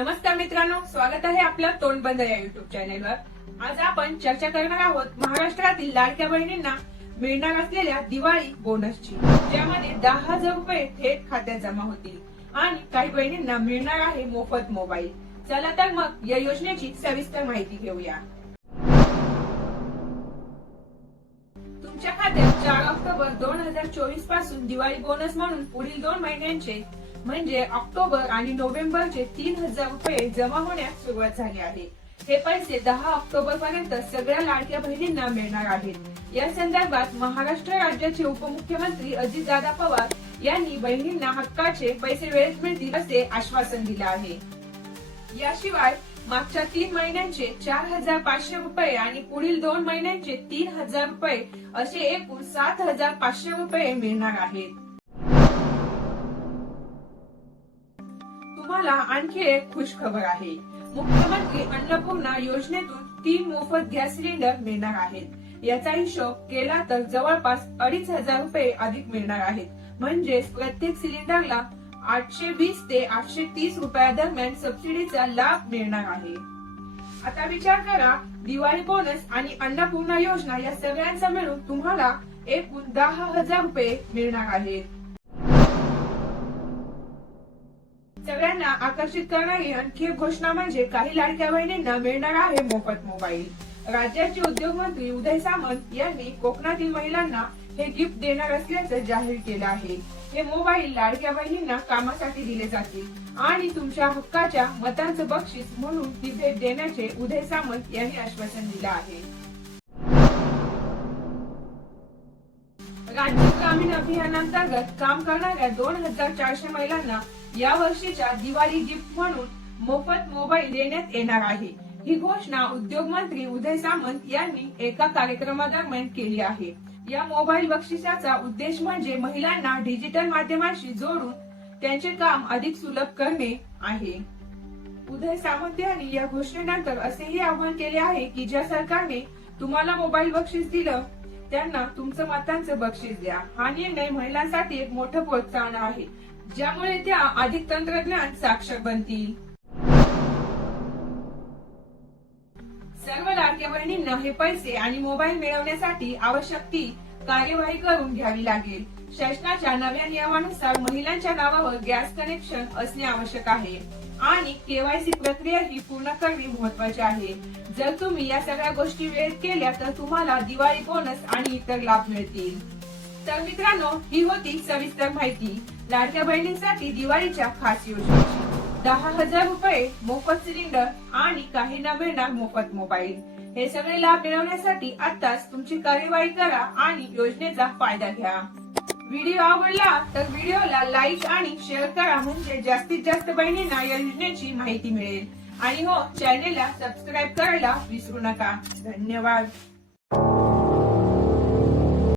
नमस्कार मित्रांनो स्वागत आहे आपलं तोंड बंद या युट्यूब चॅनेलवर आज आपण चर्चा करणार आहोत महाराष्ट्रातील लाडक्या बहिणींना मिळणार असलेल्या दिवाळी बोनसची ज्यामध्ये दहा हजार रुपये थेट खात्यात जमा होतील आणि काही बहिणींना मिळणार आहे मोफत मोबाईल चला तर मग या योजनेची सविस्तर माहिती घेऊया. तुमच्या खात्यात चार ऑक्टोबर दोन हजार चोवीसपासून दिवाळी बोनस म्हणून पुढील दोन महिन्यांचे म्हणजे ऑक्टोबर आणि नोव्हेंबरचे तीन हजार रुपये जमा होण्यास सुरुवात झाली आहे. हे पैसे दहा ऑक्टोबर पर्यंत सगळ्या लाडक्या बहिणींना मिळणार आहेत. या संदर्भात महाराष्ट्र राज्याचे उपमुख्यमंत्री अजितदादा पवार यांनी बहिणींना हक्काचे पैसे वेळेत मिळतील असे आश्वासन दिले आहे. याशिवाय मागच्या तीन महिन्यांचे चार हजार पाचशे रुपये आणि पुढील दोन महिन्यांचे तीन हजार रुपये असे एकूण सात हजार पाचशे रुपये मिळणार आहेत. तुम्हाला आणखी एक खुश खबर आहे. मुख्यमंत्री अन्नपूर्णा योजनेतून तीन मोफत गॅस सिलेंडर मिळणार आहेत. याचा हिशोब केला तर जवळपास अडीच हजार रुपये अधिक मिळणार आहेत. म्हणजेच प्रत्येक सिलेंडरला आठशे वीस ते आठशे तीस रुपया दरम्यान सबसिडीचा लाभ मिळणार आहे. आता विचार करा दिवाळी बोनस आणि अन्नपूर्णा योजना या सगळ्यांचा मिळून तुम्हाला एकूण दहा हजार रुपये मिळणार आहेत. सगळ्यांना आकर्षित करणारी आणखी एक घोषणा म्हणजे काही लाडक्या बहिणींना मिळणार आहे मोफत मोबाईल. राज्याचे उद्योग मंत्री उदय सामंत यांनी कोकणातील महिलांना हे गिफ्ट देणार असल्याचं जाहीर केलं आहे. हे मोबाईल लाडक्या बहिणींना कामासाठी दिले जातील आणि तुमच्या हक्काच्या मतांचं बक्षीस म्हणून ती भेट देण्याचे उदय सामंत यांनी आश्वासन दिलं आहे. राज्य ग्रामीण अभियानांतर्गत काम करणाऱ्या दोन हजार चारशे महिलांना या वर्षीच्या दिवाळी गिफ्ट म्हणून मोफत मोबाईल देण्यात येणार आहे. ही घोषणा उद्योग मंत्री उदय सामंत यांनी एका कार्यक्रमादरम्यान केली आहे. या मोबाईल बक्षिसाचा उद्देश म्हणजे महिलांना डिजिटल माध्यमांशी जोडून त्यांचे काम अधिक सुलभ करणे आहे. उदय सामंत यांनी या घोषणेनंतर असेही आवाहन केले आहे की ज्या सरकारने तुम्हाला मोबाईल बक्षीस दिलं त्यांना तुमचं मतांचं बक्षीस द्या. हा निर्णय महिलांसाठी एक मोठं प्रोत्साहन आहे. ज्यामुळे त्या अधिक तंत्रज्ञान साक्षर बनतील. सर्व लाडक्या बहिणींना हे पैसे आणि मोबाईल मिळवण्यासाठी आवश्यक ती कार्यवाही करून घ्यावी लागेल. शासनाच्या नव्या नियमानुसार महिलांच्या नावावर गॅस कनेक्शन असणे आवश्यक आहे. आणि केवायसी प्रक्रिया ही पूर्ण करणे महत्त्वाचे आहे. जर तुम्ही या सगळ्या गोष्टी वेळेत केल्या तर तुम्हाला दिवाळी बोनस आणि इतर लाभ मिळतील. तर मित्रांनो ही होती सविस्तर माहिती. लाडक्या बहिणींसाठी दिवाळीच्या खास योजनेची. दहा हजार रुपये मोफत सिलेंडर आणि काही काहींना मिळणार मोफत मोबाईल. हे सगळे लाभ मिळवण्यासाठी आताच तुमची कार्यवाही करा आणि योजनेचा फायदा घ्या. व्हिडिओ आवडला तर व्हिडिओला लाईक आणि शेअर करा म्हणजे जास्तीत जास्त बहिणींना या योजनेची माहिती मिळेल. आणि हो चॅनेलला सबस्क्राईब करायला विसरू नका. धन्यवाद.